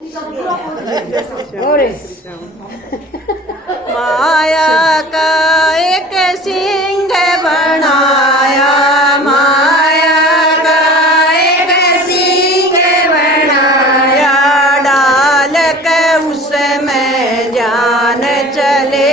माया का एक सिंह बनाया, माया का एक सिंह बनाया, डाल के उसमें जान चले,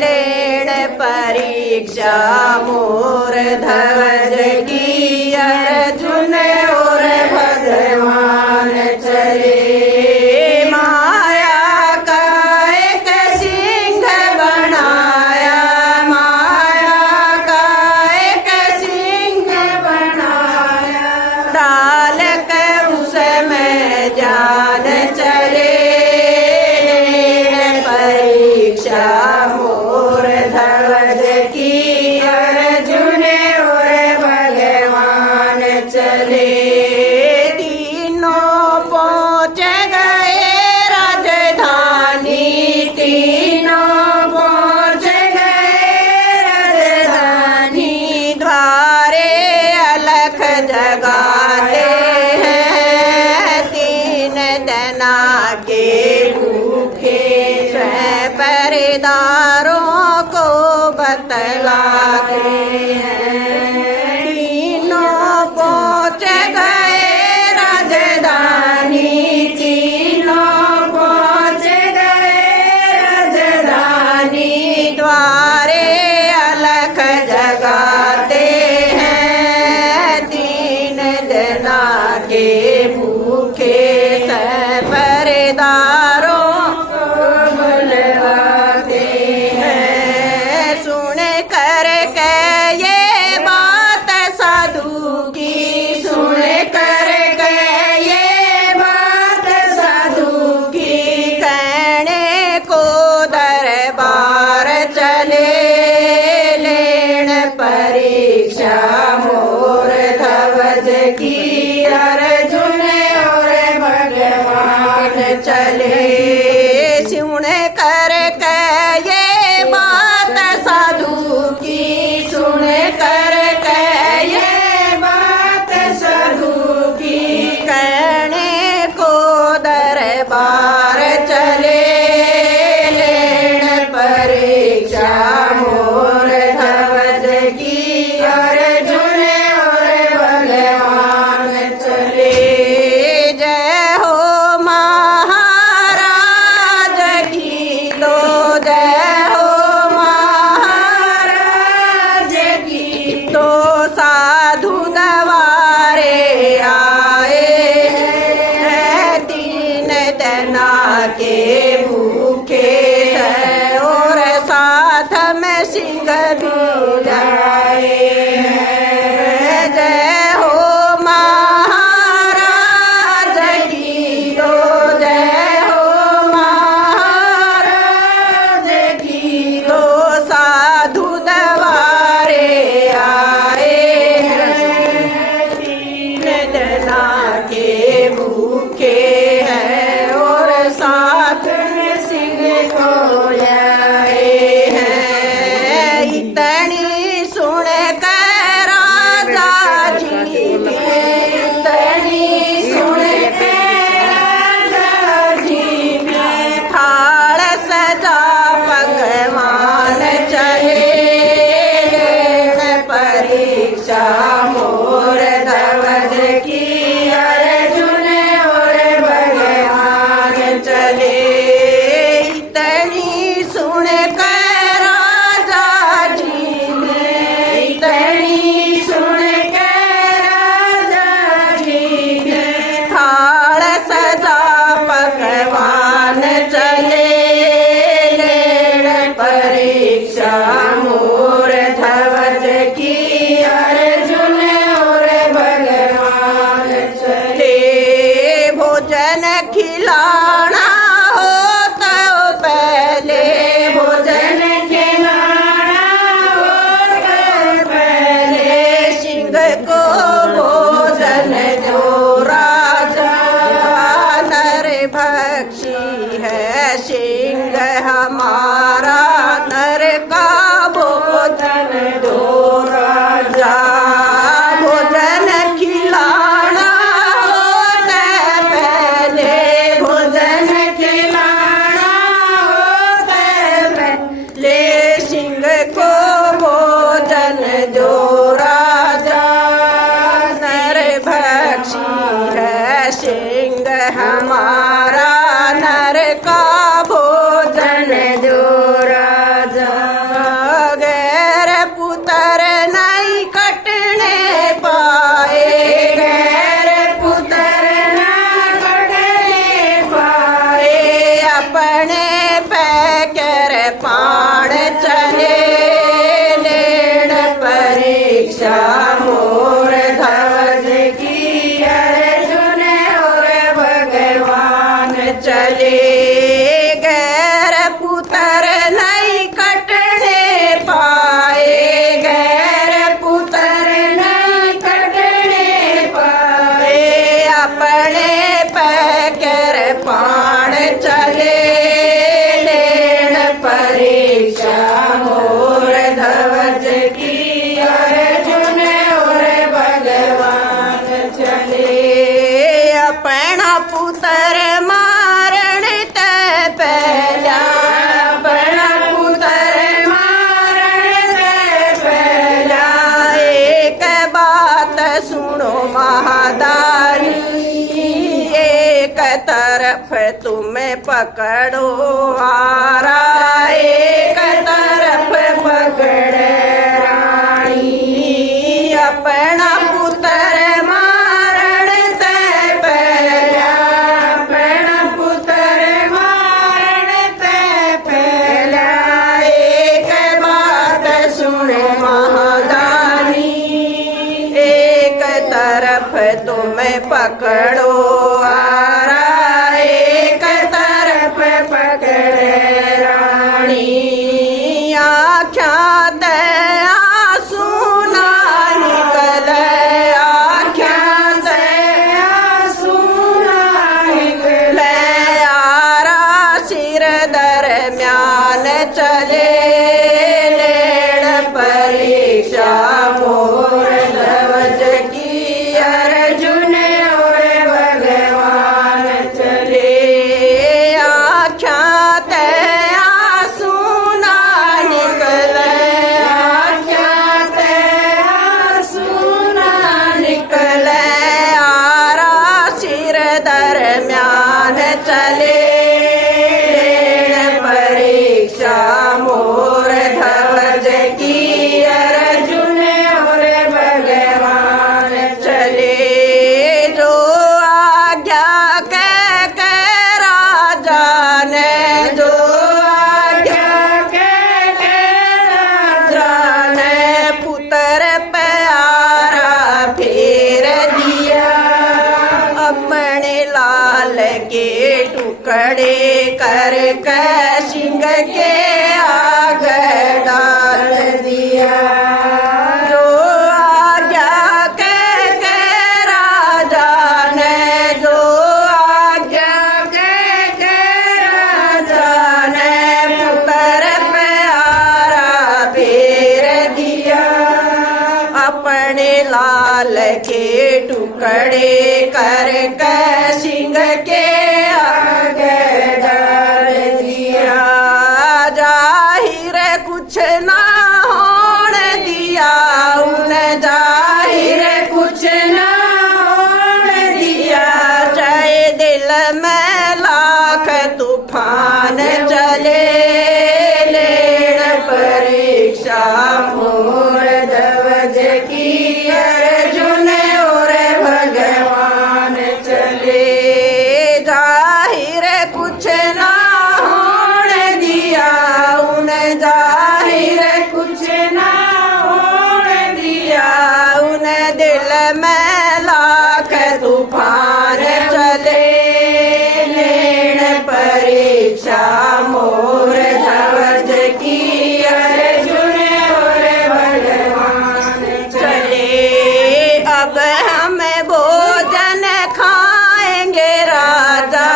लेण परीक्षा मोर ध्वज की, अर्जुन और भगवान चले। जान चले, परीक्षा मोर ध्वज की, अर्जुन और भगवान चले। तीनों पहुँच गए राजधानी, तीनों पहुँच गए राजधानी, द्वारे अलख जगाते के भूखे पहरेदारों को बतलाते हैं। तीनों पहुँच गए राजधानी, तीनों पहुँच गए राजधानी, द्वारे अलख जगाते हैं। तीन जना के भूखे पहरेदारों को बुलवाते हैं। सुन कर के ये बात साधु की, सुन कर के ये बात साधु की, कहने को दरबार चले, लेण परीक्षा मोर ध्वज की, अर्जुन और भगवान चले। सुन कर के ये बात साधु की, सुन कर के ये बात साधु की, कहने को दरबार चले, लेण परीक्षा मोर ध्वज की, अर्जुन और भगवान चले। जय हो साधु दवारे आए हैं, तीन जना के भूखे हैं, और साथ में सिंह भी लाए हैं। जय हो महाराज की दो, जय हो महाराज की दो, साधु दवारे के भूखे हैं, और साथ में सिंह को लाए हैं। इतनी सुन कर राजा जी ने, इतनी सुन कर राजा जी ने, थाल सजा पकवान चले, परीक्षा मोर ध्वज की, अर्जुन और भगवान चले। इतनी सुन कर राजा जी ने, इतनी सुन कर राजा जी ने, थाल सजा पकवान चले, लेण परीक्षा मोर ध्वज की, अर्जुन और भगवान चले। भोजन खिलाना हो तो पहले, भोजन खिलाना हो तो पहले, सिंह को भोजन दो राजा, नर भक्षी है सिंह हमारा, नर का भोजन दो राजा। भोजन खिलाना होता पहले, हमारा नर का भोजन जो राजा गैर पुत्र नहीं कटने पाए गैर पुत्र न कटने पाए अपने पैकर पाण चले लेण परीक्षा मोर ध्वज की अर्जुन और भगवान चले गैर पुत्र नहीं कटने पाए गैर पुत्र नहीं कटने पाए अपने पैकर पाण चले लेण परीक्षा मोर ध्वज की अर्जुन और भगवान चले अपना पुत्र मारण ते पहला अपना पुत्र मारण ते पहला एक बात सुनो महादानी एक तरफ तुम्हें पकड़ो आरा एक तरफ पकड़ रानी अपना पुत्र मारण ते पहला अपना पुत्र मारण ते पहला एक बात सुन महादानी एक तरफ तुम्हें पकड़ो आरा एक तरफ पकड़ रानी आख्यात आंसू ना निकले आख्यात आंसू ना निकले आरा सिर दरम्यान चले लेण परीक्षा मोर ध्वज की अर्जुन और भगवान चले आख्यात आंसू ना निकले आख्यात आंसू ना निकले आरा सिर दरम्यान चले लेण परीक्षा मोर ध्वज की अर्जुन और भगवान चले जो आज्ञा कह के राजा ने जो आज्ञा कह के राजा ने पुत्र प्यारा फेर दिया अपने लाल के टुकड़े कर के सिंह के आग डाल दिया जो आज्ञा कह के राजा ने जो आज्ञा कह के राजा ने पुत्र प्यारा फेर दिया अपने लाल के टुकड़े कर के सिंह के आग डाल दिया जाहिर कुछ ना होण दिया उन जाहिर कुछ ना होण दिया चाहे दिल में लाख तूफान चले लेण परीक्षा मोर ध्वज की अर्जुन और भगवान चले जाहिर कुछ ना होण दिया उन जाहिर कुछ ना होण दिया उन दिल में लाख तूफान चले लेण परीक्षा मोर ध्वज की अर्जुन और भगवान चले अब हम भोजन खाएंगे राजा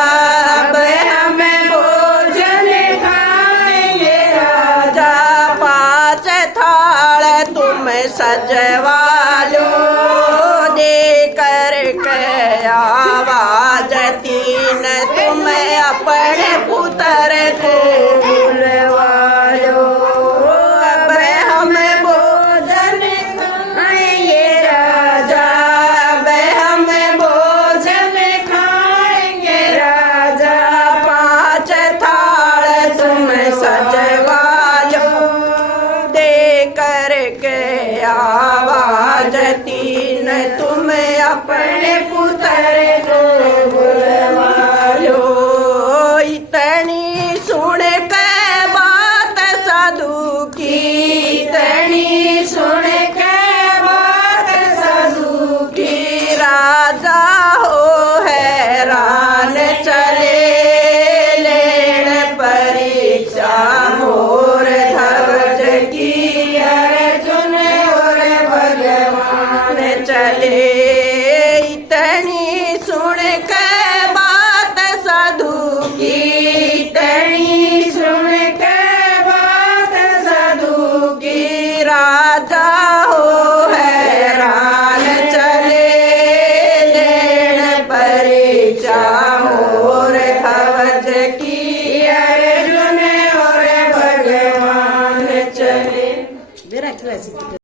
अब हम भोजन खाएंगे राजा पाँच थाल तुम सजवा लो दे कर के आवाज तीन तुम अपने पुत्र को बुलवा लो अब हम भोजन खाएंगे राजा अब हम भोजन खाएंगे रेसिपी